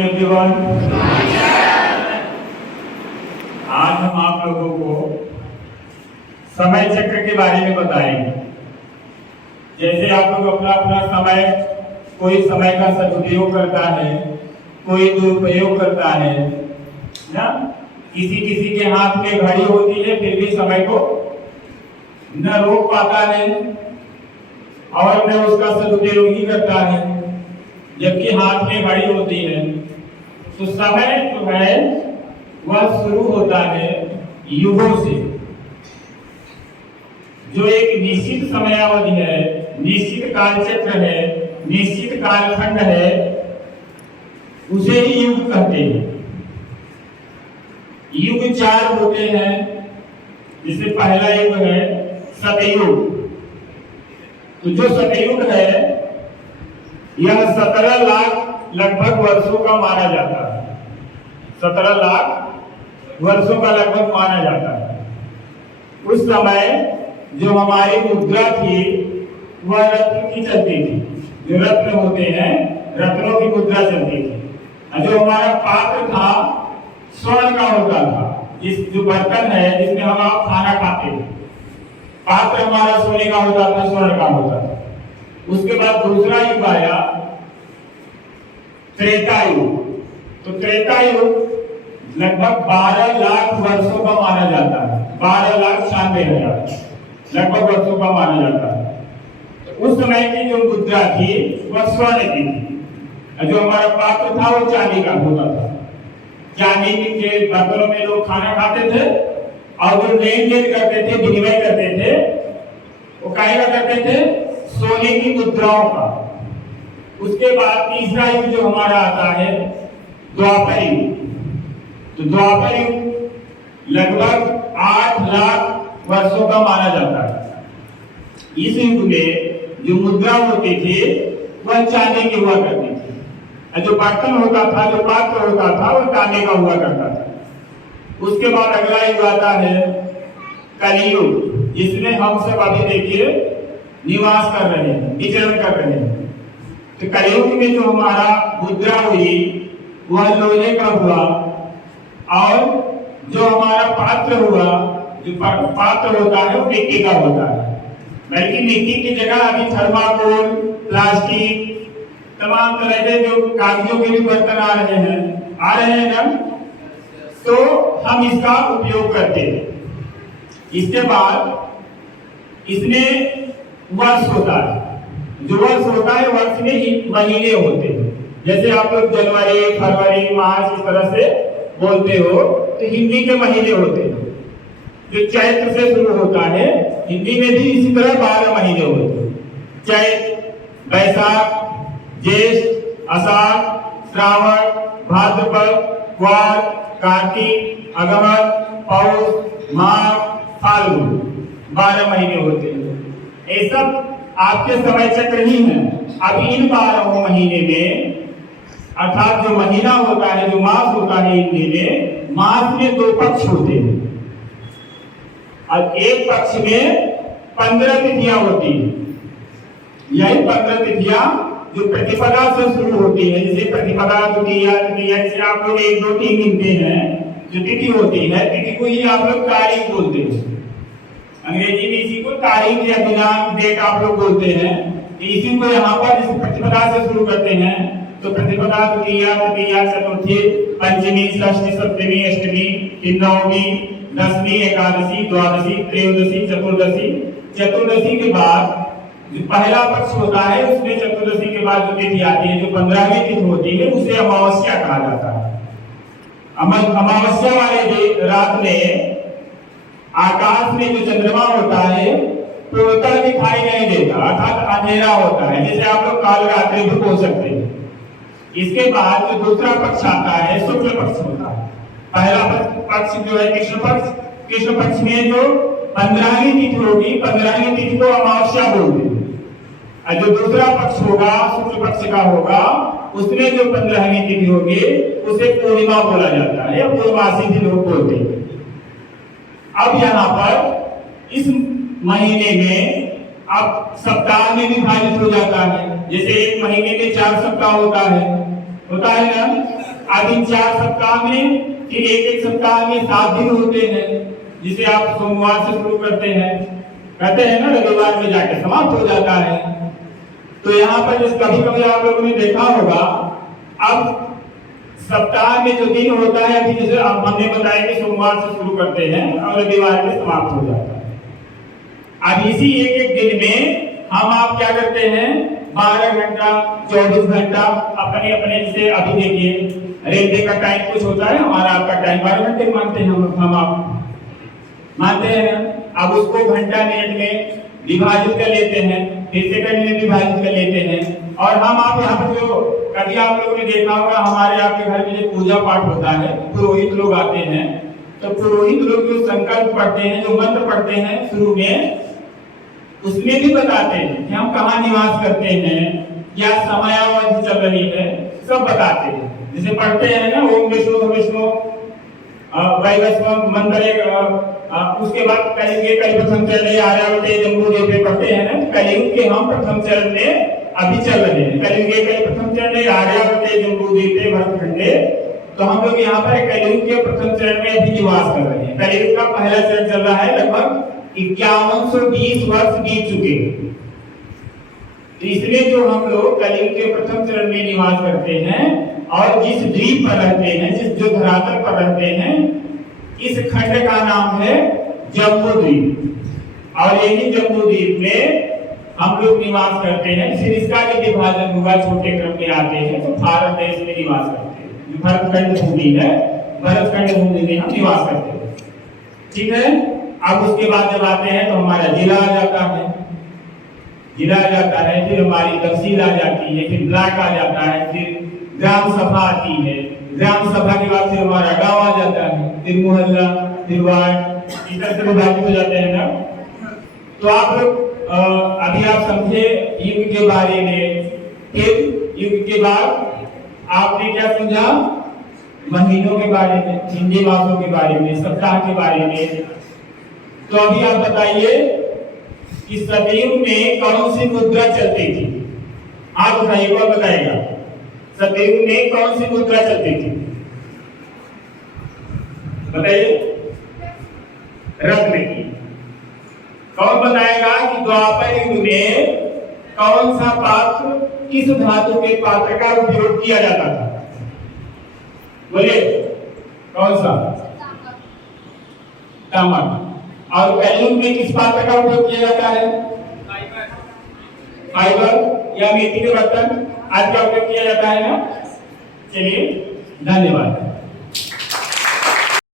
Morning everyone. आज हम आप लोगों को समय चक्र के बारे में बताएंगे। जैसे आप लोग अपना अपना समय, कोई समय का सदुपयोग करता है, कोई दुरुपयोग करता है ना। किसी किसी के हाथ में घड़ी होती है फिर भी समय को न रोक पाता है और न उसका सदुपयोग ही करता है, जबकि हाथ में घड़ी होती है। तो समय जो है वह शुरू होता है युगों से। जो एक निश्चित समयावधि है, निश्चित कालचक्र है, निश्चित कालखंड है, उसे ही युग कहते हैं। युग 4 होते हैं। जिससे पहला युग है सतयुग। तो जो सतयुग है यह 17 लाख लगभग वर्षों का माना जाता है। 17 लाख वर्षों का लगभग माना जाता है। उस समय जो हमारी मुद्रा थी वह रत्न की चलती थी। जो रत्न होते हैं, रत्नों की मुद्रा चलती थी। और जो हमारा पात्र था स्वर्ण का होता था। जो बर्तन है जिसमें हम आप खाना खाते हैं, पात्र हमारा सोने का होता था, स्वर्ण का होता था। उसके बाद दूसरा युग आया त्रेता युग। तो त्रेता युग लगभग 12 लाख वर्षों का माना जाता है। 12,96,000 लगभग वर्षों का माना जाता है। तो उस समय की जो मुद्रा थी वह स्वर्ण की थी। जो हमारा पात्र था वो चांदी का होता था। चांदी के बर्तनों में लोग खाना खाते थे और जो लेन देन करते थे, विनिमय करते थे, वो काहे का करते थे? सोने की मुद्राओं का। उसके बाद तीसरा युग जो हमारा आता है द्वापर युग। तो द्वापर युग लगभग 8 लाख वर्षों का माना जाता है। इस युग में जो मुद्रा होती थी वह चांदी की हुआ करती थी। जो बर्तन होता था, जो पात्र होता था, वो तांबे का हुआ करता था। उसके बाद अगला युग आता है कलियुग, जिसमें हम सब अभी देखिए निवास कर रहे हैं, विचरण कर रहे हैं। तो कलियुग में जो हमारा मुद्रा हुई वह लोहे का हुआ और जो हमारा पात्र हुआ, जो पात्र होता है वो मिट्टी का होता है। बल्कि मिट्टी की जगह अभी थर्माकोल, प्लास्टिक, तमाम तरह के जो कागजों के भी बर्तन आ रहे हैं ना, तो हम इसका उपयोग करते हैं। इसके बाद इसमें वर्ष होता है। जो वर्ष होता है, वर्ष में ही महीने होते हैं। जैसे आप लोग जनवरी, फरवरी, मार्च इस तरह से बोलते हो, तो हिंदी के महीने होते हैं। जो चैत्र से शुरू होता है, हिंदी में भी इसी तरह 12 महीने होते हैं। चैत, बैसाख, ज्येष्ठ, आषाढ़, श्रावण, भाद्रपद, ग्वार, कार्तिक, अगहन, पौष, माघ, फाल्गुन 12 महीने होते हैं। ये सब आपके समय चक्र ही है। अब इन 12 महीने में, अर्थात जो महीना होता है, जो मास होता है हिंदी में, मास में 2 पक्ष होते हैं। अब एक पक्ष में 15 तिथियां होती है। यही 15 तिथियां जो प्रतिपदा से शुरू होती है, जैसे प्रतिपदा, द्वितीया, तृतीया, जैसे आप लोग 1, 2, 3 गिनते हैं, जो तिथि होती है, तिथि को ही आप लोग तारीख बोलते हैं। अंग्रेजी में इसी को तारीख या दिनांक, डेट आप लोग बोलते हैं। इसी को यहाँ पर इस प्रतिपदा से शुरू करते हैं। तो प्रतिपदा, द्वितीया, तृतीया, चतुर्थी, पंचमी, षष्ठी, सप्तमी, अष्टमी, फिर नवमी, दसवीं, एकादशी, द्वादशी, त्रयोदशी, चतुर्दशी। चतुर्दशी के बाद जो पहला पक्ष होता है, उसमें चतुर्दशी के बाद जो तिथि आती है, जो 15वीं तिथि होती है, उसे अमावस्या कहा जाता है। अमावस्या वाले रात में आकाश में जो चंद्रमा होता है पूर्णतः दिखाई नहीं देता, अर्थात अंधेरा होता है। जैसे आप लोग काल रात्रि भी बोल सकते हैं। इसके बाद जो दूसरा पक्ष आता है शुक्ल पक्ष होता है। पहला पक्ष जो है कृष्ण पक्ष। कृष्ण पक्ष में जो 15वीं तिथि होगी, 15वीं तिथि को अमावस्या बोलते हैं। और जो दूसरा पक्ष होगा, शुक्ल पक्ष का होगा, उसमें जो 15वीं तिथि होगी उसे पूर्णिमा बोला जाता है या पूर्णमासी भी लोग बोलते हैं। अब यहाँ पर इस महीने में अब सप्ताह में विभाजित हो जाता है। जैसे एक महीने में 4 सप्ताह होता है ना। अभी 4 सप्ताह में, फिर एक सप्ताह में 7 दिन होते हैं, जिसे आप सोमवार से शुरू करते हैं, कहते हैं ना, रविवार में जाके समाप्त हो जाता है। तो यहाँ पर जिस कभी कभी आप लोगों ने देखा होगा, अब सप्ताह में जो दिन होता है, अभी जैसे अब हमने बताया कि सोमवार से शुरू करते हैं और रविवार में समाप्त हो जाता है। अब इसी एक दिन में हम आप क्या करते हैं, 12 घंटा 24 घंटा अपने अपने, जैसे अभी देखिए रेलवे का टाइम कुछ होता है, हमारा आपका टाइम 12 घंटे मानते हैं, हम आप मानते हैं ना। अब उसको घंटा मिनट में विभाजित कर लेते हैं, फिर सेकंड में विभाजित कर लेते हैं। और हम आप यहाँ पर जो कभी आप लोगों ने देखा होगा, हमारे आपके घर में जो पूजा पाठ होता है, पुरोहित लोग आते हैं, तो पुरोहित लोग जो संकल्प पढ़ते हैं, जो मंत्र पढ़ते हैं शुरू में, उसमें भी बताते हैं कि हम कहाँ निवास करते हैं, क्या समयावधि चल रही है, सब बताते हैं। जैसे पढ़ते हैं ना, ओम विष्णु विष्णु वैवस्वत मंत्र, उसके बाद कलियुग के प्रथम चरण आर्यावते जम्बूद्वीपे पढ़ते हैं ना। कलियुग के हम प्रथम चरण में अभी चल रहे हैं, कलियुग के प्रथम चरण आर्यावते जम्बूद्वीपे भरतखंडे। तो हम लोग यहाँ पर कलियुग के प्रथम चरण में अभी निवास कर रहे हैं। कलियुग का पहला चरण चल रहा है, लगभग 5120 वर्ष बीत चुके। तो इसलिए जो हम लोग कलियुग के प्रथम चरण में निवास करते हैं और जिस द्वीप पर रहते हैं, जिस जो धरातल पर रहते हैं, इस खंड का नाम है जम्बू द्वीप। और यही जम्बू द्वीप में हम लोग निवास करते हैं। फिर इसका भी विभाजन हुआ, छोटे क्रम में आते हैं तो भारत देश में निवास करते हैं। भरतखंड भूमि है, भरतखंड भूमि में हम निवास करते हैं, ठीक है। अब उसके बाद जब आते हैं तो हमारा जिला आ जाता है, जिला आ जाता है, फिर हमारी तहसील आ जाती है, फिर ब्लॉक आ जाता है, फिर ग्राम सभा आती है, ग्राम सभा के बाद फिर हमारा गांव आ जाता है, फिर मोहल्ला, फिर वार्ड, इस तरह से विभाजित हो जाते हैं ना। तो आप लोग अभी आप समझे युग के बारे में। फिर युग के बाद आपने क्या समझा, महीनों के बारे में, हिंदी मासों के बारे में, सप्ताह के बारे में। तो अभी आप बताइए कि सतयुग में कौन सी मुद्रा चलती थी? आप बताइए, कौन बताएगा? सतयुग में कौन सी मुद्रा चलती थी, बताइए? रत्न की। कौन बताएगा कि द्वापर युग में कौन सा पात्र, किस धातु के पात्र का उपयोग किया जाता था? बोलिए, कौन सा? तांबा। और कलियुग में किस पात्र का उपयोग किया जाता है? फाइबर या मिट्टी के बर्तन आज का उपयोग किया जाता है ना। चलिए, धन्यवाद।